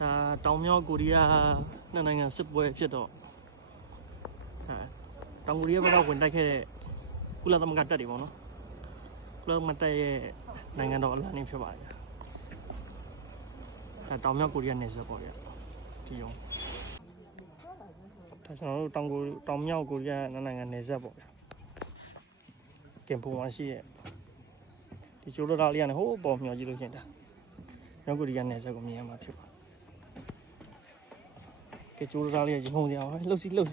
ဒါတောင်မြောက်ကိုရီးယားနှစ်နိုင်ငံစစ်ပွဲဖြစ်တော့တောင်ကိုရီးယားဘက်ကဝင်တိုက်ခဲ့တဲ့ကုလသမဂ္ဂတပ်တွေပေါ့နော်ကုလသမဂ္ဂတပ်ရဲ့နိုင်ငံတော်အလံနေဖြစ်ပါတယ်ဒါတောင်မြောက်ကိုရီးယားနယ်စပ်ပေါ့ဗျာဒီရုံဒါကျွန်တော်တို့တောင်မြောက်ကိုရီးယားနိုင်ငံနယ်စပ်ပေါ့ဗျာကင်ဖုန်မှာရှိရဲ့ဒီကျိုးတော်လေးကနေဟိုးပေါ်မျှော်ကြည့်လို့ရှိရင်ဒါမြောက်ကိုရီးယားနယ်စပ်ကိုမြင်ရမှာဖြစ်ပါကဲကျိုးတော်လေးရေဟုံစရာပါလှုပ်စီဒါ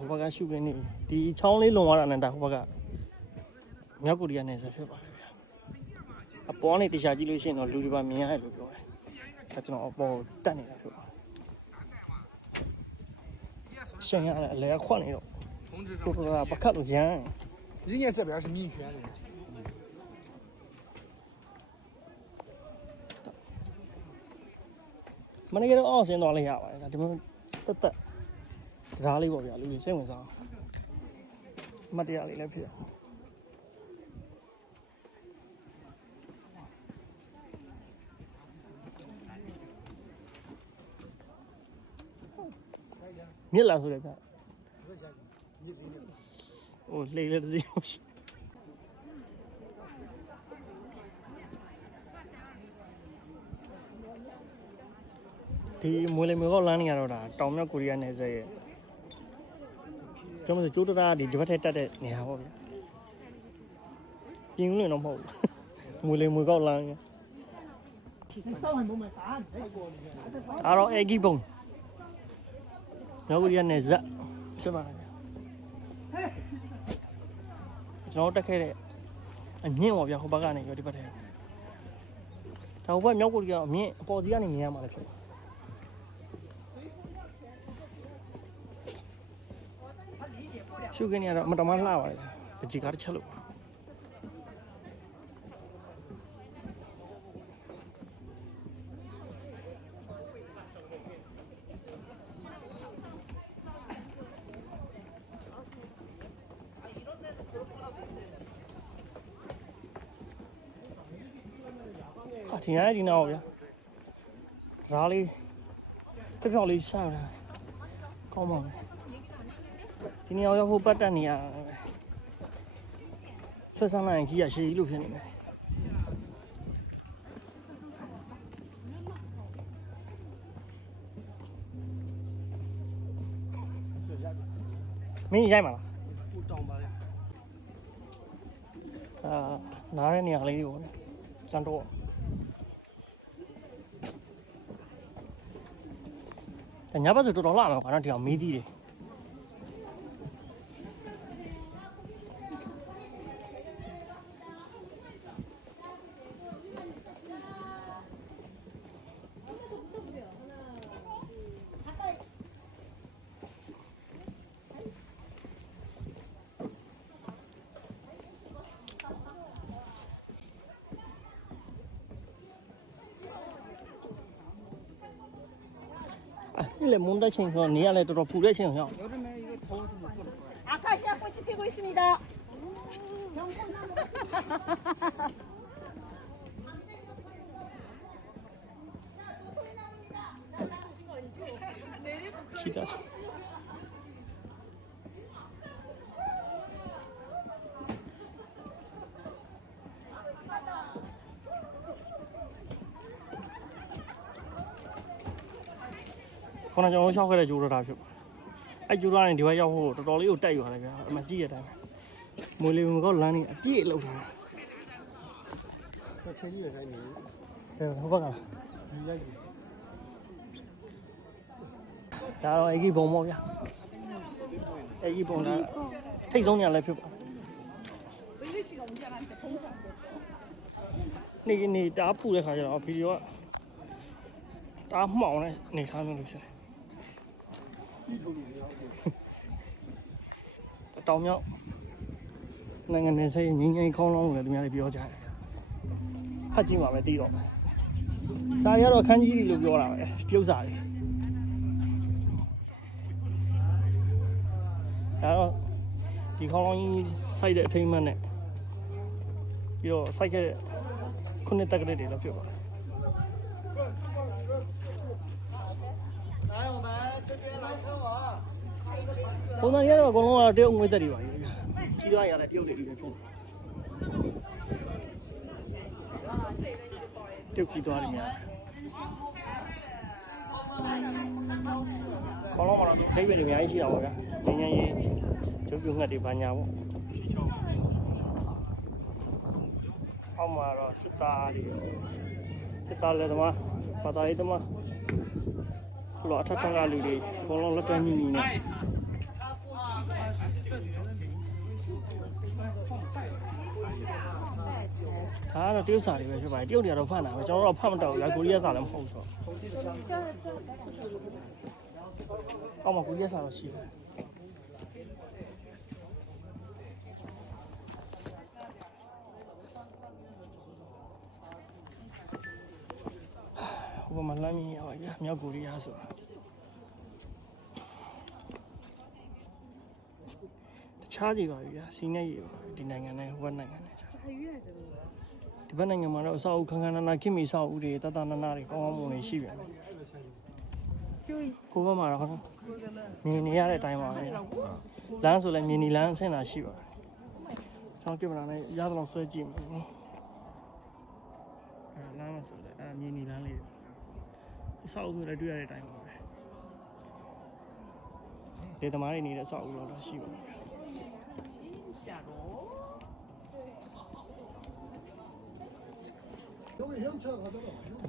ဟိုဘက်ကရှုခင်းနေဒီချောင်းလေးလွန်သွားတာနဲ့ဒါဟိုဘက်ကမြောက်ကိုရီးယားနယ်စပ်ဖြစ်ပါတယ်ဗျာအပေါ်ကနေတရားကြည့်လို့ရှိရင်တော့လူတွေပါမြင်ရတယ်လို့ပြောတယ်ဒါကျွန်တော်အပေါ်တက်နေတာဖြစ်ပါတယ်ရှင်ရတယ်အလဲခွက်နေတော့ကျိုးတော်ပကတ်လို့ရမ်း人家这边是民选的。မနေ့ကတော့အောက်ဆင်းသွားလိုက်ရပါတယ်ဒါဒီမှာတက်တရားလေးပေါ့ဗျာလူတွေစိတ်ဝင်စားမတ်တရားလေးလည်းဖြစ်မြစ်လာဆိုတယ်ဗျဟိုလှေလေးတစ်စီးရှိဒီမွေလမျိုးကောက်လမ်းနေရတော့ဒါတောင်မြောက်ကိုရီးယားနယ်စပ်ရဲ့ကျွန်တော်တို့ကျိုးတရာဒီဘက်ထက်တက်တဲ့နေရာပေါ့ဗျာပြင်းဦးနေတော့မဟုတ်ဘူးမွေလမျိုးကောက်လမ်းအားတော့အေဂီပုံမြောက်ကိုရီးယားနယ်စပ်ဆက်ပါလားကျွန်တော်တက်ခဲ့တဲ့အမြင့်ပေါ့ဗျာဟိုဘက်ကနေရောဒီဘက်ထဲဒါဟိုဘက်မြောက်ကိုရီးယားအမြင့်အပေါ်စီကနေမြင်ရမှာလည်းဖြစ်ရှုခင်းနေရတော့အမတမလှပါတယ်ပကြီးကားတစ်ချက်လို့ဒီနာဗျာဓားလေးပြောက်လေးဆောက်တာကောင်းပါမယ်ဒီနေရာရောက်ဟိုပတ်တက်နေရဆွဲဆန်းလိုက်ရင်ကြီးရရှည်ကြီးလို့ဖြစ်နေတယ်မင်းရိုက်မှာလားတောင်းပါလေနားတဲ့နေရာလေးတွေပေါ့စံတော့ညဘက်ဆိုတော်တော်လာမှာကွာနော်ဒီအောင်မီးသီးတယ်นี่แหละ문다ချင်းဆိုနေရလဲတော်တော်ပူတဲ့ချင်းဟော아카시아 꽃이 피고 있습니다. 기다ခုနကျွန်တော်ရှောက်ခဲ့တဲ့ဂျိုးတော်တာဖြစ်ပါအဲ့ဂျိုးတော်ကနေဒီဘက်ရောက်ဖို့တော်တော်လေးကိုတိုက်ရွာတယ်ဗျာအမှကြည့်ရတဲ့အတိုင်းမွေလီဝင်ကောလမ်းကြီးအပြည့်လောက်ထားတာချက်ကြီးရတိုင်းနေဟိုဘက်ကဒီလိုက်ဒါတော့အေဂီဘုံပေါ့ဗျာအေဂီဘုံလားထိတ်ဆုံးညာလည်းဖြစ်ပါနေတားပူတဲ့ခါကျတော့ဗီဒီယိုကတားမှောင်နဲ့နေထားမျိုးလို့ဖြစ်တယ်တောင်မြောက်နိုင်ငံနယ်စပ်ငင်းငင်းခေါင်းလောင်းလို့လည်းသူများတွေပြောကြတယ်ဖတ်ကြည့်ပါပဲသိတော့စာရီကတော့အခန်းကြီးလို့ပြောတာပဲတရုတ်စာတွေဒါတော့ဒီခေါင်းလောင်းကြီးစိုက်တဲ့အထိမ်းအမှတ်နဲ့ပြီးတော့စိုက်ခဲ့တဲ့ ခုနှစ်တက်ကလေးတွေတော့ဖြစ်ပါတယ်ပုံစံရတော့အကုန်လုံးကတော့တရုတ်ငွေသက်တွေပါကြီးကြီးသွားရလဲတရုတ်တွေကြီးပဲဖြစ်နေတရုတ်ကြီးသွားတယ်များခေါင်းလုံးမှာတော့ဒိဗယ်တွေအများကြီးရှိတာပေါ့ဗျာငင်းငင်းရေးကျုပ်ပြုငှက်တွေပါညာပေါ့အောက်မှာတော့စစ်သားလည်းသမားဘာသာရေးသမားလောအထက်ကလူတွေအကုန်လုံးလက်တွဲညီညီနဲ့ဒါကတော့တရုတ်စာတွေပဲဖြစ်ပါတယ်တရုတ်တွေကတော့ဖတ်တာပဲကျွန်တော်တို့ဖတ်မတော့ဘူးလားကိုရီးယားစာလည်းမဟုတ်ဆိုအောက်မှာကိုရီးယားစာတော့ရှိတယ်ဟိုမှာလမ်းမြင်ရပါဗျာမြောက်ကိုရီးယားဆိုတာတခြားကြီးပါဗျာစီးနေရပါဒီနိုင်ငံနဲ့ဟိုဘက်နိုင်ငံနဲ့ဒီဘက်နိုင်ငံမှာတော့အဆောက်အဦခန်းခန်းနာနာခင်မီဆောက်အဦတွေတတနာနာတွေကောင်းကောင်းမွန်နေရှိပြန်တယ်ဟိုဘက်မှာတော့မြင်နေရတဲ့အတိုင်းပါပဲလမ်းဆိုလည်းမြင်နေလမ်းအဆင့်သာရှိပါတယ်ကျွန်တော်ကင်မရာနဲ့ရသလောက်ဆွဲကြည့်မယ်လမ်းမှာဆိုလည်းမြင်နေလမ်းလေးအဆောက်အဦတွေလည်းတွေ့ရတဲ့အတိုင်းပါပဲဒီသမားတွေနေတဲ့အဆောက်အဦတော့ရှိပါတယ်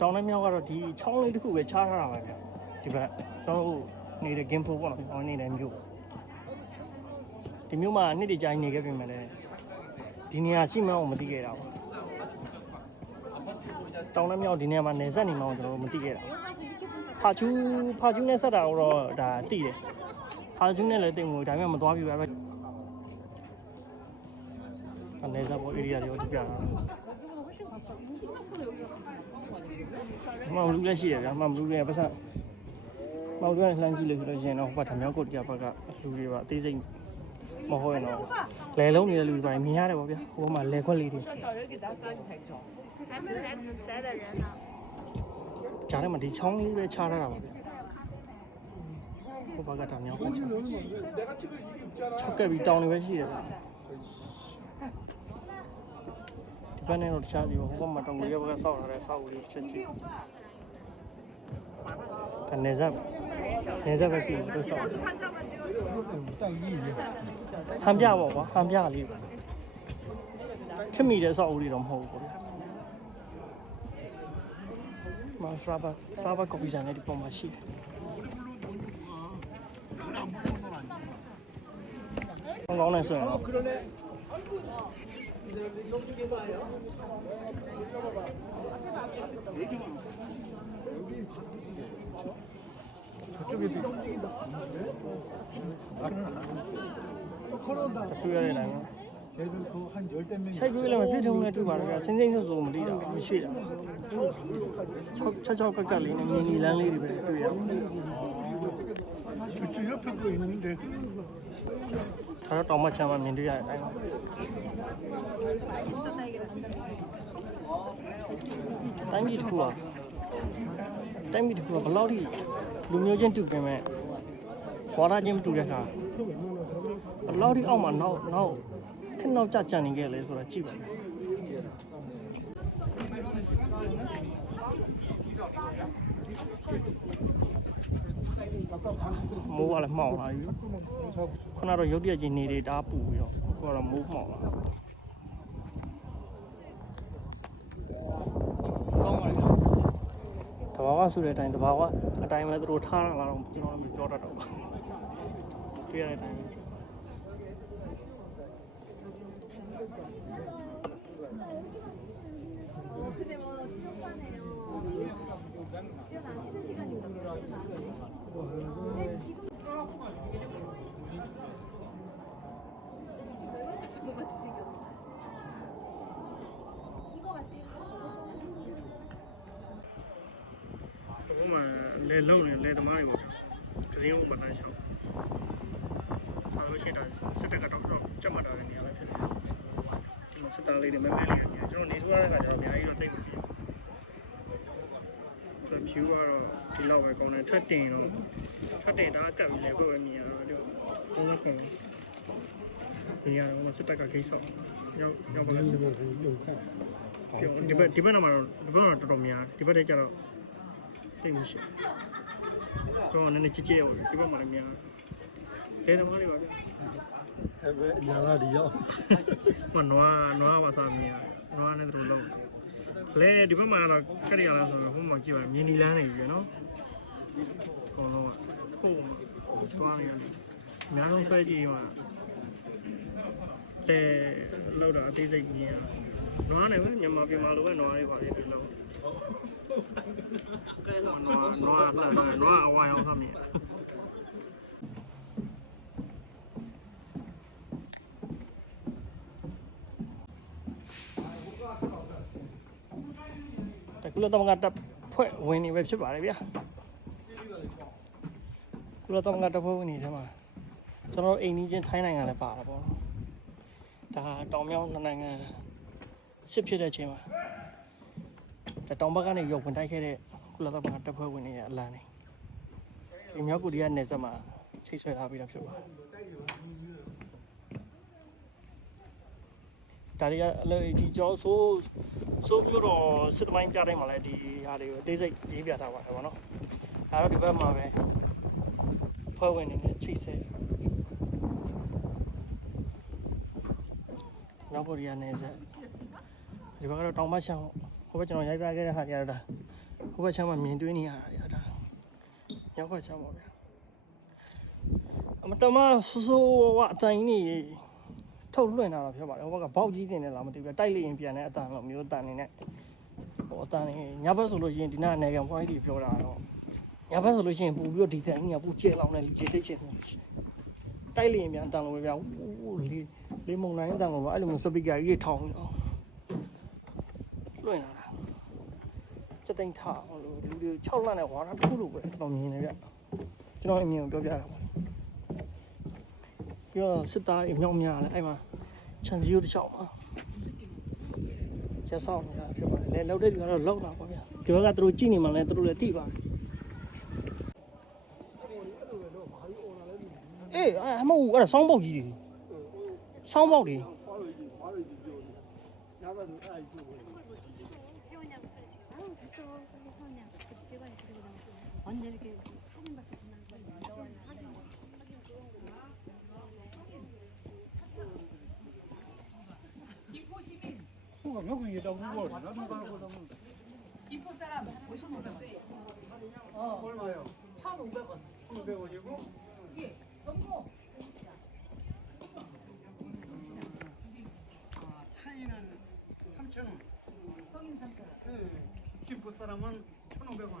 တောင်နဲ့မြောက်ကတော့ဒီချောင်းလေးတစ်ခုပဲချားထားတာပဲဗျဒီဘက်ကျွန်တော်တို့နေတဲ့ game ဖို့ပေါ့နော်ကျွန်တော်နေတဲ့မြို့ဒီမြို့မှာနှစ်တကြိုင်နေခဲ့ပြင်မဲ့လည်းဒီနေရာရှိမှန်းမသိခဲ့တာပေါ့တောင်နဲ့မြောက်ဒီနေရာမှာနေဆက်နေမှန်းကျွန်တော်တို့မသိခဲ့တာဖာချူးနဲ့ဆက်တာတော့ဒါတိတယ်ဖာချူးနဲ့လည်းတိတ်ငွေဒါပေမဲ့မသွားပြပဲအနေစားပေါ် area တွေပြတာမဟုတ်ဘူးလည်းရှိရဗျာမဟုတ်ဘူးလည်းပတ်စံမဟုတ်ဘူးလည်းလှမ်းကြည့်လို့ဆိုလို့ရှိရင်တော့ဟိုဘက်ထမြောက်ကုတ်တရားဘက်ကလူတွေပါအသေးစိတ်မဟုတ်ရင်တော့လဲလုံးနေတဲ့လူတွေပါမြင်ရတယ်ပေါ့ဗျာဟိုမှာလဲခွက်လေးတွေကြားထဲမှာဒီချောင်းလေးပဲခြားထားတာပါဗျာဟိုဘက်ကထမြောက်ကုတ်6ကက်ပြီးတောင်းနေပဲရှိတယ်ဗျာဒီဘက်နဲ့တော့တခြားဒီဟိုဘက်မှာတောင်ကိုရဘက်ကစောက်ထားတဲ့စောက်လေးချက်ချင်းနေစားပဲရှိတယ်သူစောက်ဟန်ပြပေါ့ကွာဟန်ပြလေးပဲခင်မိတဲ့စောက်ဦးတွေတော့မဟုတ်ဘူးဗျာမစားပါကော်ပီဇန်နဲ့ဒီပုံမှာရှိတယ်ကောင်းနေဆိုရင်တော့တွေ့ရတယ်လားဆိုင်ကူလည်းမပြည့်ထုံးနဲ့တွေ့ပါတော့ဗျာစင်းစင်းဆိုဆိုမသိတော့မရှိတာ6ကက်ကလေးနဲ့မြင်းနီလန်းလေးတွေပဲတွေ့ရပါတယ်ကျွတ်ဖက်ကိုနေတယ်ဒါတော့တောင်မချမ်းမမြင်တွေ့ရတဲ့အတိုင်းပါတိုင်းပြည်တစ်ခုကဘယ်လောက်ထိလူမျိုးချင်းတူပြင်မဲ့ဝါဒချင်းမတူတဲ့အခါဘယ်လောက်ထိအောက်မှာနောက်ခက်နောက်ကြနေခဲ့လဲဆိုတော့ကြည့်ပါမယ်မိုးကလည်းမှောင်လာပြီခုနကတော့ရုတ်တရက်ချင်းနေတွေတားပူပြီးတော့အခုကတော့မိုးမှောင်လာကောင်းပါလေတဘာဝဆိုတဲ့အတိုင်းတဘာဝအတိုင်းပဲသူတို့ထားတာလားတော့ကျွန်တော်မပြောတတ်တော့ဘူးတွေ့ရတဲ့အတိုင်းအခုမှလေလုံနေလေသမားတွေပေါ့ကစင်းဥပဒေရှောင်းအားလို့ရှိတာစက်တက်ကတော့ကြက်မှတ်တာနေရာပဲဖြစ်တယ်ဒီမှာစက်သားလေးတွေမဲမဲလေးတွေကျွန်တော်နေထိုးရတဲ့ခါကျတော့အများကြီးတော့တိတ်မဖြစ် ယူကတော့ဒီလောက်ပဲကောင်းတယ်ထပ်တင်တော့ထပ်တင်တာကပ်ပြီးလည်းကိုယ်ပဲမြင်ရတော့ဒီ30ခွန်ဒီကတော့စစ်တပ်ကဂိတ်ဆောက်ရောက်ပါလားစစ်တပ် 有看。 ဒီဘက်တော့တော်တော်များဒီဘက်တည်းကျတော့တိတ်မရှိတော့နည်းနည်းကြည့်ကြည့်ရအောင်ဒီဘက်မှာလည်းများတဲသမားတွေပါဗျ 哎不，伢那里要。 ဟိုနွားပါစားမြင်နွားနဲ့တို့လုံးလဲဒီဘက်မှာတော့ခက်ရလားဆိုတော့ဟိုမှာကြည့်ပါမြင်းနီလန်းနေပြီနော်အကုန်လုံးကဟုတ်တွားနေရတယ်အများဆုံးဆွဲကြည့်မှာတဲလောက်တာအသေးစိတ်မြင်ရနွားနဲ့မြန်မာပြည်မှာလိုပဲနွားလေးပါလေဒီလုံးနွားအဝါရောသမြင်တကူလသမကတပ်ဖွဲ့ဝင်နေပဲဖြစ်ပါတယ်ဗျာကူလသမကတပ်ဖွဲ့ဝင်နေတယ်မှာကျွန်တော်အိမ်ကြီးချင်းထိုင်းနိုင်ငံလည်းပါတာပေါ့နော်ဒါတောင်မြောင်းနိုင်ငံစစ်ဖြစ်တဲ့အချိန်မှာဒါတောင်ဘက်ကနေရုပ်ဝင်တိုက်ခဲ့တဲ့ကူလသမကတပ်ဖွဲ့ဝင်တွေရဲ့အလံနေဒီမြောက်ကိုရီးယားနယ်စပ်မှာချိတ်ဆွဲထားပြီးတော့ဖြစ်ပါတယ်ဒါတွေကဒီကျောင်းဆိုးမျိုးတော့စစ်တမိုင်းပြတိုင်းမှာလည်းဒီဟာတွေကိုအသေးစိတ်ရေးပြထားပါတယ်ဗောနော်ဒါတော့ဒီဘက်မှာပဲဖွဲ့ဝင်နေနဲ့ချိတ်ဆက်နောက်ကိုရီးယားနယ်စပ်ဒီဘက်ကတော့တောင်ဘက်ချမ်းဟိုဘက်ကျွန်တော်ရိုက်ပြခဲ့တဲ့ဟာတွေကတော့ဒါဟိုဘက်ချမ်းမှာမြင်တွေ့နေရတာတွေဒါရောက်ဘက်ချမ်းပါဗျာအမတမဆိုးဝါအတိုင်းနေထုတ်လွှင့်လာတာဖြစ်ပါတယ်ဟိုဘက်ကဘောက်ကြီးတင်နေလားမသိဘူးတိုက်လိုက်ရင်ပြန်တဲ့အတန်လို့မျိုးတန်နေနဲ့ဟိုအတန်နေညဘက်ဆိုလို့ရှိရင်ဒီနားနယ်ကဖွားကြီးပြောတာတော့ညဘက်ဆိုလို့ရှိရင်ပူပြီးတော့ဒီတန်ကြီးကပူကျဲလောင်နေလူကြီးတိတ်ချင်နေတိုက်လိုက်ရင်ပြန်အတန်လို့ပဲဗျာလေးမုံနိုင်အတန်လို့ပဲအဲ့လိုမျိုးစပီကာကြီးတွေထောင်းအောင်လွှင့်လာတာစက်တိန်ထားဟိုလူတွေ6လနဲ့ဝါတာတစ်ခုလိုပဲတော်မြင်နေဗျကျွန်တော်အမြင်ကိုပြောပြတာပါပြီးတော့စစ်သားတွေမြောက်များတယ်အဲ့မှာခြံစည်းရိုးတစ်ချောင်းမှာကျဆောင်းနေတာဖြစ်ပါတယ်လေလောက်တဲ့လူကတော့လောက်တာပေါ့ဗျာဒီဘက်ကသူတို့ကြည့်နေမှလည်းသူတို့လည်းသိပါတယ်အေးအမဟုတ်အဲ့ဒါဆောင်းပေါက်ကြီးတွေဆောင်းပေါက်တွေ언제 이렇게 사진밖에 안 나고 뭐가 여기 있다 그거 나도 가고 너무. 김포 사람 5,500원. 얼마요? 1,500원. 1,500원이고? 예, 너무 타이는 3,000원. 성인 3,000원. 네. 김포 사람은 1,500원.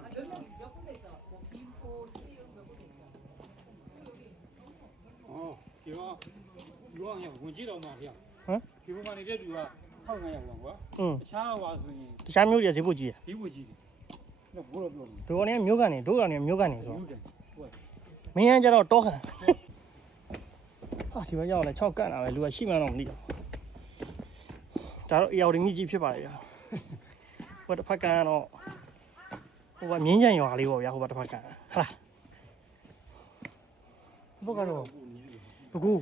몇 군데 있어? 뭐 김포, 시흥 몇 군데 있어? 이거 유황이야 원지라고 말이야. 응? 기본관이 돼도가 하루가야 온 거야. อืม 차 와서니 တခြားမျိုးတွေဈေးဖို့ကြီး 이거지. 너 뭐라 그러니? တို့ကနေမျိုးကနေတို့ကနေမျိုးကနေဆို 이게. မင်းရန်ကြတော့တောခံဟာဒီဘက်ရောက်လဲ6ကန့်လာပဲလူကရှိမှန်းတော့မသိတော့ဒါတော့အရာတွေမြည်ကြီးဖြစ်ပါလေဗျာဟိုတစ်ဖက်ကန်ကတော့ဟိုကမြင်းချံရွာလေးပေါ့ဗျာဟိုဘက်တစ်ဖက်ကန်ဟာလားဘုတ်ကတော့ဘကူ